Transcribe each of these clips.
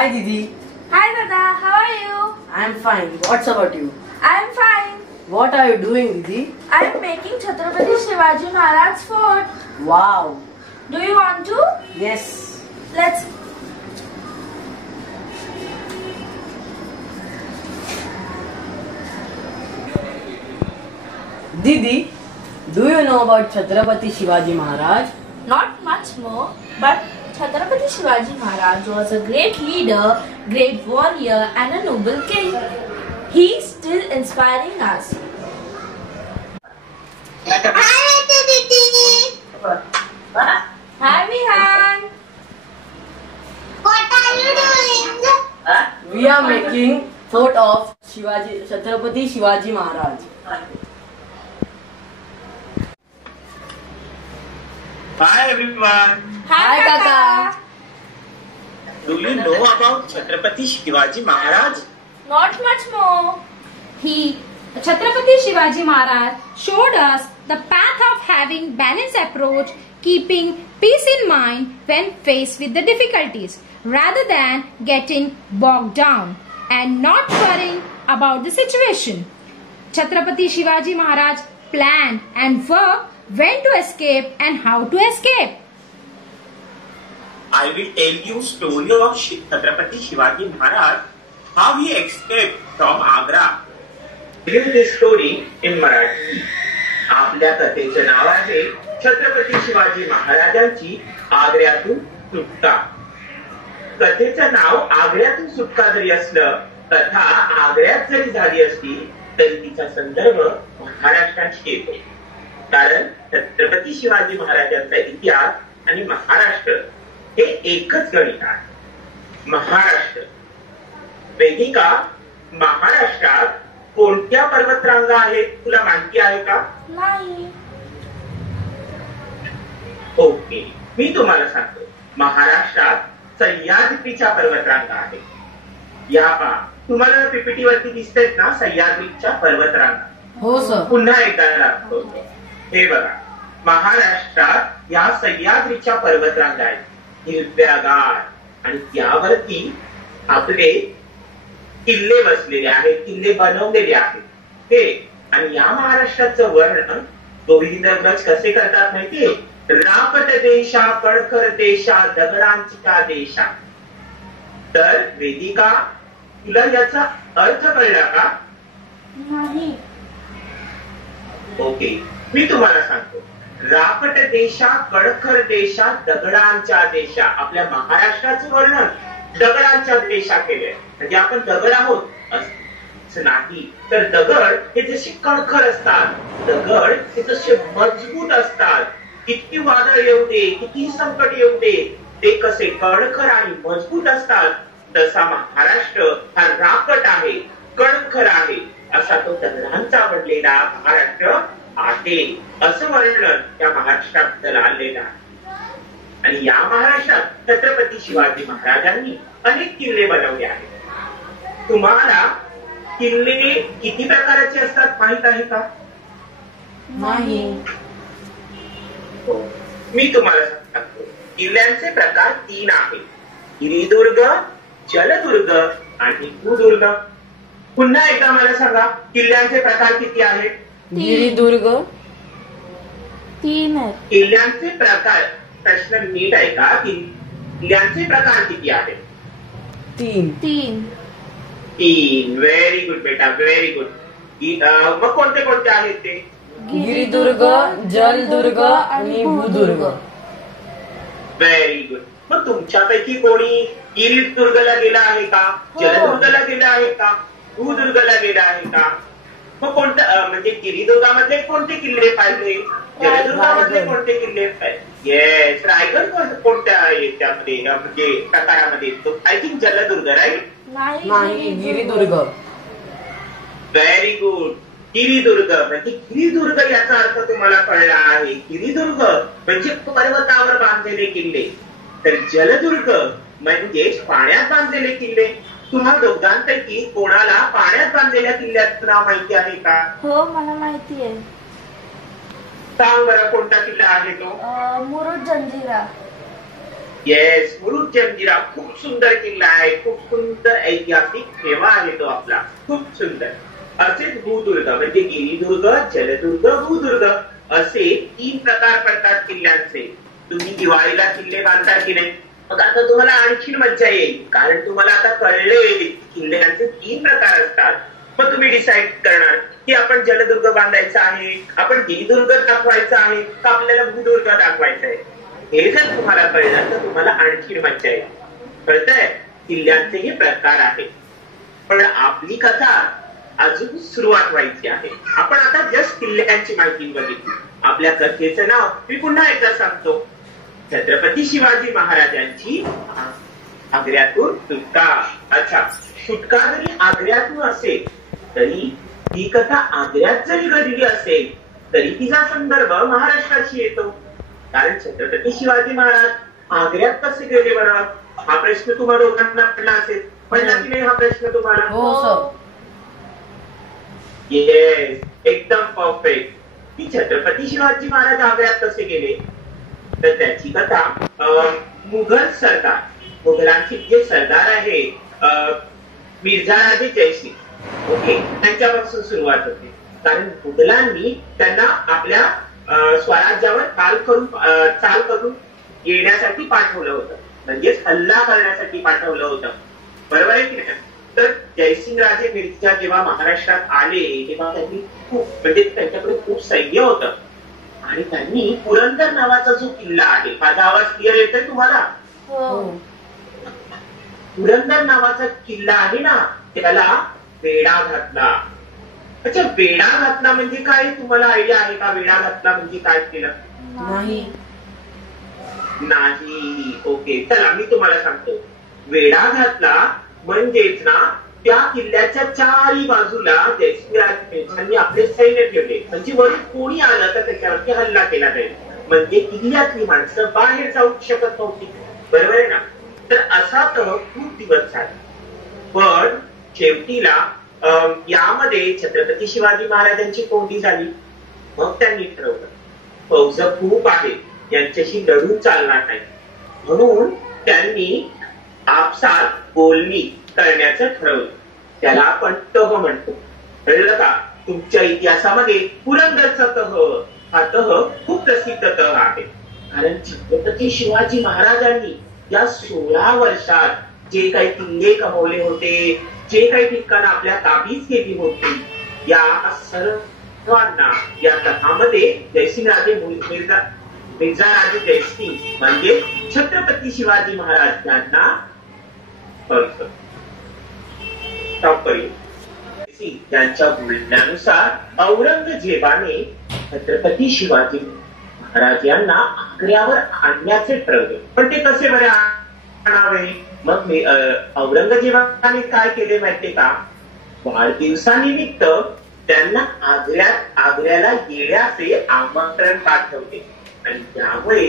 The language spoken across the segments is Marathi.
Hi Didi. Hi Dada, how are you? I am fine. What's about you? I am fine. What are you doing, Didi? I am making Chhatrapati Shivaji Maharaj fort. Wow. Do you want to? Yes. Let's. Didi, do you know about Chhatrapati Shivaji Maharaj? Not much more, but Chhatrapati Shivaji Maharaj was a great leader, great warrior and a noble king. He is still inspiring us. Hi Vihan. What are you doing? We are making fort of Chhatrapati Shivaji Maharaj. Hi everyone. Hi, Kaka. Do you know about Chhatrapati Shivaji Maharaj? Not much more. Chhatrapati Shivaji Maharaj showed us the path of having balanced approach, keeping peace in mind when faced with the difficulties, rather than getting bogged down and not worrying about the situation. Chhatrapati Shivaji Maharaj planned and worked when to escape and how to escape. I will tell you story of Chhatrapati Shivaji Maharaj, how he escaped from Agra. Hear this story in Marathi. आपल्या कथेचे नाव आहे छत्रपती शिवाजी महाराजांची आग्र्यातून सुटका. कथेचं नाव आग्र्यातून सुटका जरी असलं, कथा आग्र्यात जरी झाली असली तरी तिचा संदर्भ महाराष्ट्राशी येतो. कारण छत्रपती शिवाजी महाराजांचा इतिहास आणि महाराष्ट्र हे एकच गणित आहे. महाराष्ट्र. वेदिका, महाराष्ट्रात कोणत्या पर्वतरांगा आहेत तुला माहिती आहे का? नाही. ओके, मी तुम्हाला सांगतो. महाराष्ट्रात सह्याद्रीच्या पर्वतरांगा आहेत. या पहा, तुम्हाला पीपीटी वरती दिसतात ना सह्याद्रीच्या पर्वतरांगा. हो सर. पुन्हा एकदा दाखवतो. हे बघा, महाराष्ट्रात या सह्याद्रीच्या पर्वतरांगा आहेत. हिरव्यागार आणि त्यावरती आपले किल्ले बसलेले आहेत, किल्ले बनवलेले आहेत. हे आणि या महाराष्ट्राचं वर्णन गोविंदगज कसे करतात माहितीये? रापट देशा, कणखर देशा, दगडांच्या देशा. तर वेदिका, तुला याचा अर्थ कळला का? नाही. ओके, मी तुम्हाला सांगतो. रापट देशा, कणखर देशा, दगडांच्या देशा. आपल्या महाराष्ट्राचं वर्णन दगडांच्या देशा केले. म्हणजे आपण दगड आहोत असं नाही, तर दगड हे जसे कणखर असतात, दगड हे जसे मजबूत असतात. किती वादळ येऊ दे, किती संकट येऊ दे, ते कसे कणखर आणि मजबूत असतात, तसा महाराष्ट्र हा रापट आहे, कणखर आहे, असा तो दगडांचा बनलेला महाराष्ट्र आहे. असं वर्णन त्या महाराष्ट्राबद्दल आलेलं आहे. आणि या महाराष्ट्रात छत्रपती शिवाजी महाराजांनी अनेक किल्ले बनवले आहेत. तुम्हाला किल्ले किती प्रकारचे असतात माहित आहे का? नाही. हो, मी तुम्हाला सांगतो. किल्ल्यांचे प्रकार 3 आहेत. गिरिदुर्ग, जलदुर्ग आणि भूदुर्ग. पुन्हा एकदा मला सांगा, किल्ल्यांचे प्रकार किती आहेत? गिरिदुर्ग 3 आहेत. किल्ल्यांचे प्रकार, प्रश्न नीट आहे का? किल्ल्यांचे प्रकार किती आहेत? 3. 3. 3. व्हेरी गुड बेटा, व्हेरी गुड. मग कोणते कोणते आहेत ते? गिरिदुर्ग, जलदुर्ग आणि भूदुर्ग. Very good. मग तुमच्यापैकी कोणी गिरिदुर्गला गेला आहे का? जलदुर्गला गेला आहे का? भूदुर्गला गेला आहे का? मग कोणत्या म्हणजे गिरिदुर्गामधले कोणते किल्ले पाहिले? जलदुर्गामधले कोणते किल्ले पाहिले? येस, रायगड कोणत्या याच्यामध्ये म्हणजे प्रकारामध्ये येतो? आय थिंक जलदुर्ग, राईट? नाही, गिरिदुर्ग. Very good. गिरिदुर्ग म्हणजे गिरिदुर्ग याचा अर्थ तुम्हाला कळला आहे. गिरिदुर्ग म्हणजे पर्वतावर बांधलेले किल्ले, तर जलदुर्ग म्हणजेच पाण्यात बांधलेले किल्ले. तुम्हा दोघांपैकी कोणाला पाण्यात बांधलेल्या किल्ल्याचं नाव माहिती आहे का? हो, मला माहिती आहे. सांग बरं, कोणता किल्ला आहे तो? मुरुड जंजिरा. येस, मुरुड जंजिरा खूप सुंदर किल्ला आहे, खूप सुंदर ऐतिहासिक ठेवा आहे तो आपला, खूप सुंदर. असेच भूदुर्ग म्हणजे गिरिदुर्ग, जलदुर्ग, भूदुर्ग असे 3 प्रकार पडतात किल्ल्यांचे. तुम्ही दिवाळीला किल्ले बांधता की नाही? मग आता तुम्हाला आणखीन मज्जा येईल, कारण तुम्हाला आता कळले किल्ल्यांचे 3 प्रकार असतात. मग तुम्ही डिसाईड करणार की आपण जलदुर्ग बांधायचा आहे, आपण गिरिदुर्ग दाखवायचा आहे का आपल्याला भूदुर्ग दाखवायचा आहे. हे जर तुम्हाला कळलं तर तुम्हाला आणखीन मज्जा येईल. कळतंय? किल्ल्यांचे हे प्रकार आहेत. पण आपली कथा अजून सुरुवात व्हायची आहे. आपण आता जस्ट किल्ल्यांची माहिती बघितली. आपल्या कथेचं नाव मी पुन्हा एकदा सांगतो. छत्रपती शिवाजी महाराजांची आग्र्यातून सुटका. अच्छा, सुटका जरी आग्र्यातून असेल तरी ही कथा आग्र्यात जरी घडली असेल तरी तिचा संदर्भ महाराष्ट्राशी येतो. कारण छत्रपती शिवाजी महाराज आग्र्यात कसे गेले बरं, हा प्रश्न तुम्हाला दोघांना पडला असेल. पडला की नाही हा प्रश्न तुम्हाला? हो सर. येस, एकदम परफेक्ट. की छत्रपती शिवाजी महाराज आग्र्यात कसे गेले तर त्याची कथा मुघल सरदार, मुघलांचे जे सरदार आहे मिर्झा राजे जयसिंग, ओके, त्यांच्यापासून सुरुवात होते. कारण मुघलांनी त्यांना आपल्या स्वराज्यावर चाल करून येण्यासाठी पाठवलं होतं, म्हणजेच हल्ला करण्यासाठी पाठवलं होतं. बरोबर आहे की नाही? तर जयसिंग राजे मिर्झा जेव्हा महाराष्ट्रात आले तेव्हा त्यांनी म्हणजे त्यांच्याकडे खूप सैन्य होतं आणि त्यांनी पुरंदर नावाचा जो किल्ला आहे, माझा आवाज क्लिअर येतोय तुम्हाला? पुरंदर नावाचा किल्ला आहे ना, त्याला वेढा घातला. अच्छा, वेढा घातला म्हणजे काय, तुम्हाला आयडिया आहे का? वेढा घातला म्हणजे काय केलं? नाही. ओके, चला मी तुम्हाला सांगतो. वेढा घातला म्हणजेच ना, त्या किल्ल्याच्या चारही बाजूला जयसिंगराजांनी आपले सैन्य ठेवले, म्हणजे वरून कोणी आलं तर त्याच्यावरती हल्ला केला जाईल. म्हणजे किल्ल्यातली माणसं बाहेर जाऊ शकत नव्हती. बरोबर आहे ना? तर असा तह खूप दिवस झाला. पण शेवटीला यामध्ये छत्रपती शिवाजी महाराजांची कोंडी झाली. मग त्यांनी ठरवलं फौज खूप आहे, यांच्याशी लढून चालणार नाही, म्हणून त्यांनी आपसात बोलणी करण्याचं ठरवलं. त्याला आपण तह म्हणतो. कळलं का? तुमच्या इतिहासामध्ये पुरंदरचा तह हा तह खूप प्रसिद्ध तह आहे. कारण छत्रपती शिवाजी महाराजांनी या 16 वर्षात जे काही किल्ले कमवले होते, जे काही ठिकाण आपल्या ताबीत केली होती, या सर्वांना या तहामध्ये जयसिंग राजे मिर्झा राजे जयसिंग म्हणजे छत्रपती शिवाजी महाराज यांना त्यांच्या बोलण्यानुसार औरंगजेबाने छत्रपती शिवाजी महाराज यांना आग्र्यावर आणण्याचे ठरवले. पण ते कसे बरे आणावे? मग औरंगजेबाने काय केले माहितीये का? वाढदिवसानिमित्त त्यांना आग्र्याला येण्याचे आमंत्रण पाठवले. आणि त्यामुळे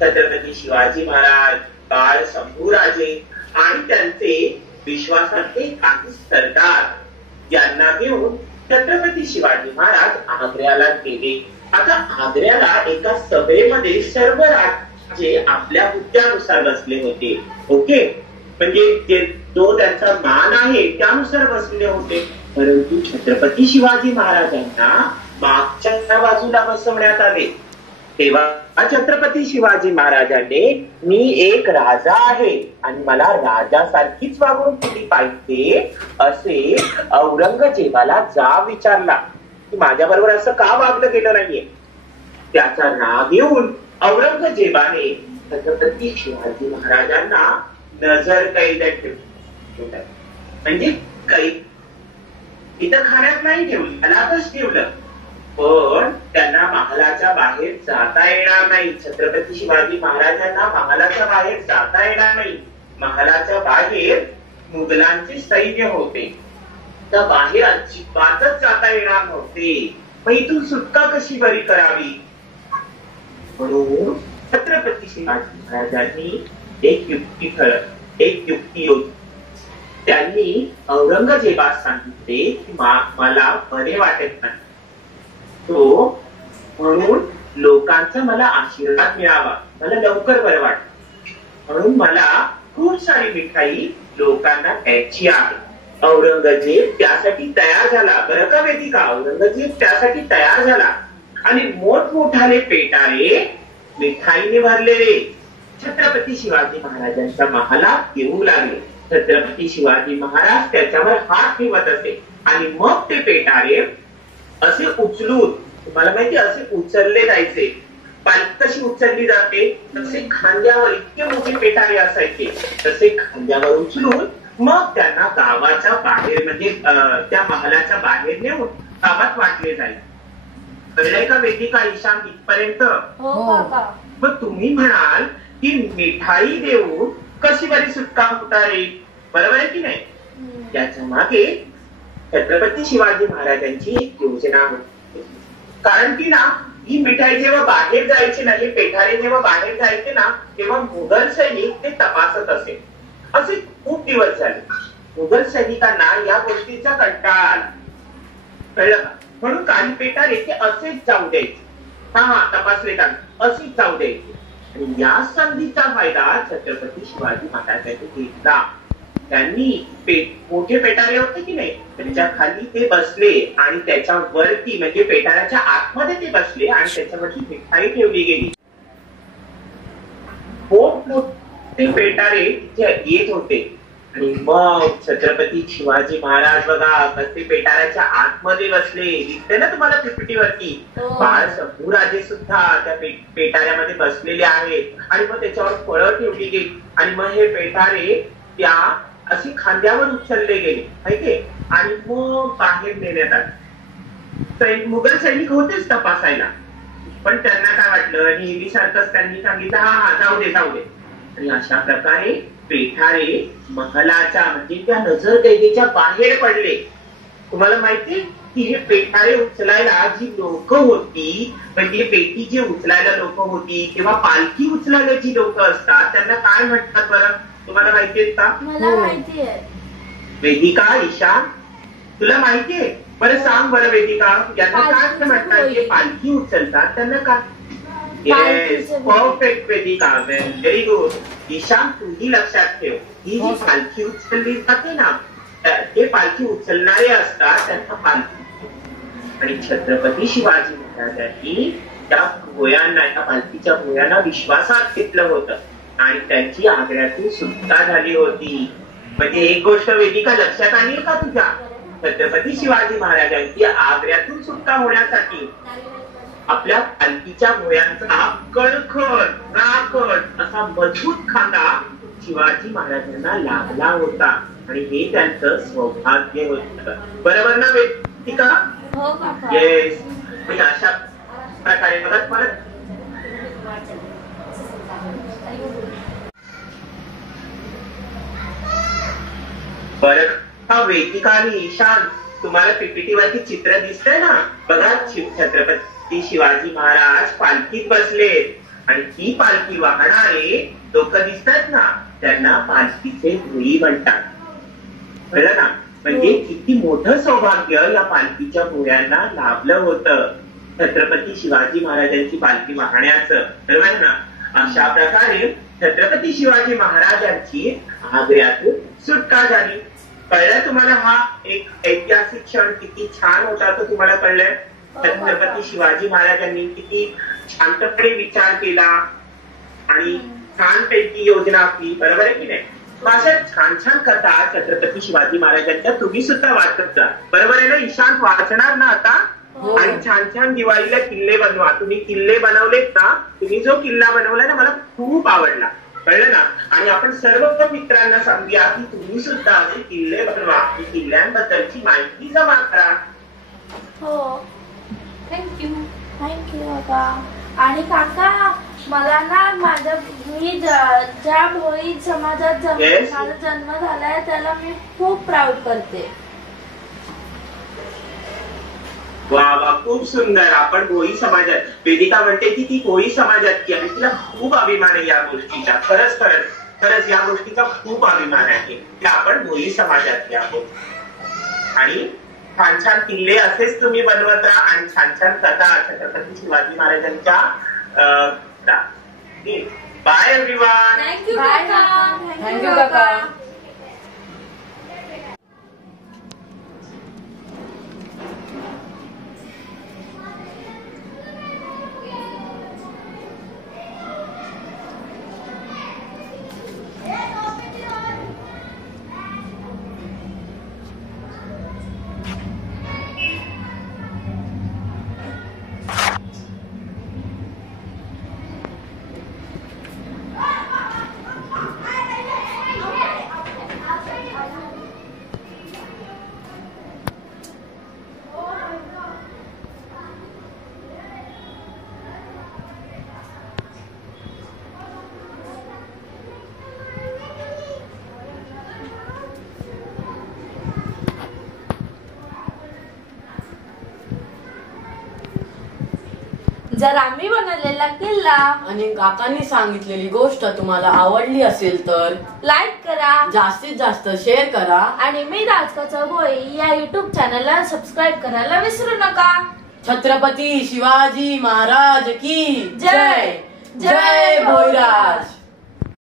छत्रपती शिवाजी महाराज, बाळ शंभूराजे आणि त्यांचे विश्वासाचे काही सरदार यांना घेऊन छत्रपती शिवाजी महाराज आग्र्याला गेले. आता आग्र्याला एका सभेमध्ये सर्व राजे आपल्या हुद्द्यानुसार बसले होते. ओके, म्हणजे जो त्यांचा मान आहे त्यानुसार बसले होते. परंतु छत्रपती शिवाजी महाराजांना मागच्या बाजूला बसवण्यात आले. तेव्हा छत्रपती शिवाजी महाराजांनी मी एक राजा आहे आणि मला राजासारखीच वागणूक केली पाहिजे असे औरंगजेबाला जाब विचारला की माझ्या बरोबर असं का वागलं गेलं नाहीये. त्याचा राग येऊन औरंगजेबाने छत्रपती शिवाजी महाराजांना नजर कैदेत ठेवलं. म्हणजे इथं खाण्यात नाही ठेवलं, त्यालाच ठेवलं. पण त्यांना महालाच्या बाहेर जाता येणार नाही. छत्रपती शिवाजी महाराजांना महालाच्या बाहेर जाता येणार नाही. महालाच्या बाहेर मुघलांचे सैन्य होते, तर बाहेर अजिबातच जाता येणार नव्हते. मग इथून सुटका कशी बरी करावी? म्हणून छत्रपती शिवाजी महाराजांनी एक युक्ती होती. त्यांनी औरंगजेबास सांगितले की मला बरे वाटत नाही, तो म्हणून लोकांचा मला आशीर्वाद मिळावा, मला लवकर बरं वाटत. म्हणून मला खूप सारी मिठाई लोकांना द्यायची आहे. औरंगजेब त्यासाठी तयार झाला. बरं का वेदिका, औरंगजेब त्यासाठी तयार झाला आणि मोठमोठाले पेटारे मिठाईने भरलेले छत्रपती शिवाजी महाराजांच्या महालात येऊ लागले. छत्रपती शिवाजी महाराज त्याच्यावर हात ठेवत असे आणि मग ते पेटारे असे उचलून, तुम्हाला माहिती असे उचलले जायचे. पालखी कशी उचलली जाते तसे खांद्यावर इतके मोठे पेटारे असायचे, तसे खांद्यावर उचलून मग त्यांना गावाच्या बाहेर म्हणजे त्या महालाच्या बाहेर नेऊन गावात वाटले जाईल. कळलंय का वेदिका, ईशान इथपर्यंत? हो काका. मग तुम्ही म्हणाल की मिठाई देऊन कशी बरी सुटका होता रे, बरोबर आहे की नाही? त्याच्या मागे छत्रपती शिवाजी महाराजांची एक योजना होती. कारण की ना ही मिठाई जेव्हा बाहेर जायची ना, हे पेठारे जेव्हा बाहेर जायचे ना, तेव्हा मुघल सैनिक ते तपासत असे. असे खूप दिवस झाले. मुघल सैनिकांना या गोष्टीचा कंटाळा आला, कळलं का? म्हणून काही पेटारे ते असेच जाऊ द्यायचे. हा तपासले का असेच जाऊ द्यायचे. आणि या संधीचा फायदा छत्रपती शिवाजी महाराजांनी घेतला. त्यांनी मोठे पेटारे होते की नाही, त्याच्या खाली ते बसले आणि त्याच्यावरती म्हणजे पेटाऱ्याच्या आतमध्ये ते बसले आणि त्याच्यावरती मिठाई ठेवली गेली. मोठमोठे पेटारे येत होते आणि मग छत्रपती शिवाजी महाराज बघा कसे पेटाऱ्याच्या आतमध्ये बसले. दिसते ना तुम्हाला पीपीटीवरती? बाळ शंभूराजे सुद्धा त्या पेटाऱ्यामध्ये बसलेले आहेत आणि मग त्याच्यावर फळं ठेवली गेली आणि मग हे पेटारे त्या अशी खांद्यावर उचलले गेले माहितीये आणि मग बाहेर नेण्यात आले. मुघल सैनिक होतेच तपासायला, पण त्यांना काय वाटलं, नेहमीसारखंच त्यांनी सांगितलं हा जाऊ दे जाऊ दे. आणि अशा प्रकारे पेठारे महालाच्या म्हणजे त्या नजरकैदेच्या बाहेर पडले. तुम्हाला माहिती की हे पेठारे उचलायला जी लोक होती, म्हणजे पेटी जी उचलायला लोक होती किंवा पालखी उचलायला जी लोक असतात त्यांना काय म्हणतात बरं, तुम्हाला माहितीये का? मला माहितीये. वेदिका, ईशान तुला माहितीये? बरं सांग बरं वेदिका, यांना काय म्हणतात जे पालखी उचलतात त्यांना काय? Yes, perfect Vedika, very good. Ishan तुम्ही लक्षात ठेव, ही जी पालखी उचलली जाते ना, ते पालखी उचलणारे असतात त्यांना पालखी. आणि छत्रपती शिवाजी महाराजांनी त्या भोयांना, त्या पालखीच्या भोयांना विश्वासात घेतलं होतं आणि त्यांची आग्र्यातून सुटका झाली होती. म्हणजे एक गोष्ट वेदिका लक्षात आली का तुझ्या? छत्रपती शिवाजी महाराजांची आग्र्यातून सुटका होण्यासाठी आपल्या पालखीच्या भोयांचा कडकड राखड असा मजबूत खांदा शिवाजी महाराजांना लाभला होता आणि हे त्यांचं सौभाग्य होतं. बरोबर ना वेदिका? हो काका. येस. अशा प्रकारे बघत परत बरं हा वेदिका आणि ईशान तुम्हाला पीपीटी वरती चित्र दिसतंय ना, बघा छत्रपती शिवाजी महाराज पालखीत बसले आणि ही पालखी वाहणारे लोक दिसतात ना, त्यांना पालखीचे भोई म्हणतात. कळलं ना? म्हणजे किती मोठं सौभाग्य या पालखीच्या भोयांना लाभलं होतं छत्रपती शिवाजी महाराजांची पालखी वाहण्याचं. बरोबर ना? अशा प्रकारे छत्रपती शिवाजी महाराजांची आग्र्यातून सुटका झाली. कळलं तुम्हाला? हा एक ऐतिहासिक क्षण किती छान होता तो तुम्हाला कळलंय? छत्रपती शिवाजी महाराजांनी किती शांतपणे विचार केला आणि छानपैकी योजना आखली. बरोबर आहे की नाही? अशा छान छान कथा छत्रपती शिवाजी महाराजांच्या तुम्ही सुद्धा वाचत जा. बरोबर आहे ना ईशान? वाचणार ना आता? आणि छान छान दिवाळीला किल्ले बनवा. तुम्ही किल्ले बनवलेत ना? तुम्ही जो किल्ला बनवलाय ना मला खूप आवडला. कळलं ना? आणि आपण सर्व मित्रांना सांगूया की तुम्ही सुद्धा असे किल्ले बनवा, किल्ल्यांबद्दलची माहिती जमा करा. हो, थँक्यू. थँक्यू काका. आणि काका मला ना मी ज्या भोई समाजात माझा जन्म झालाय त्याला मी खूप प्राऊड करते. वा वा, खूप सुंदर. आपण भोई समाजात, वेदिका म्हणते की ती भोई समाजातली आणि तिला खूप अभिमान आहे या गोष्टीचा. खरंच खरंच खरंच या गोष्टीचा खूप अभिमान आहे की आपण भोई समाजातले आहोत. आणि छान छान किल्ले असेच तुम्ही बनवत राहा आणि छान छान कथा छत्रपती शिवाजी महाराजांच्या बाय एव्हरीवन. थँक्यू बाय काका. थँक्यू काका. जर आम्ही बनवलेला किल्ला आणि काकांनी सांगितलेली गोष्ट तुम्हाला आवडली असेल तर लाईक करा जास्तीत जास्त शेअर करा. आणि मी राजकाचा भोई या युट्यूब चॅनलला सबस्क्राईब करायला विसरू नका. छत्रपती शिवाजी महाराज की जय. जय भोईराज.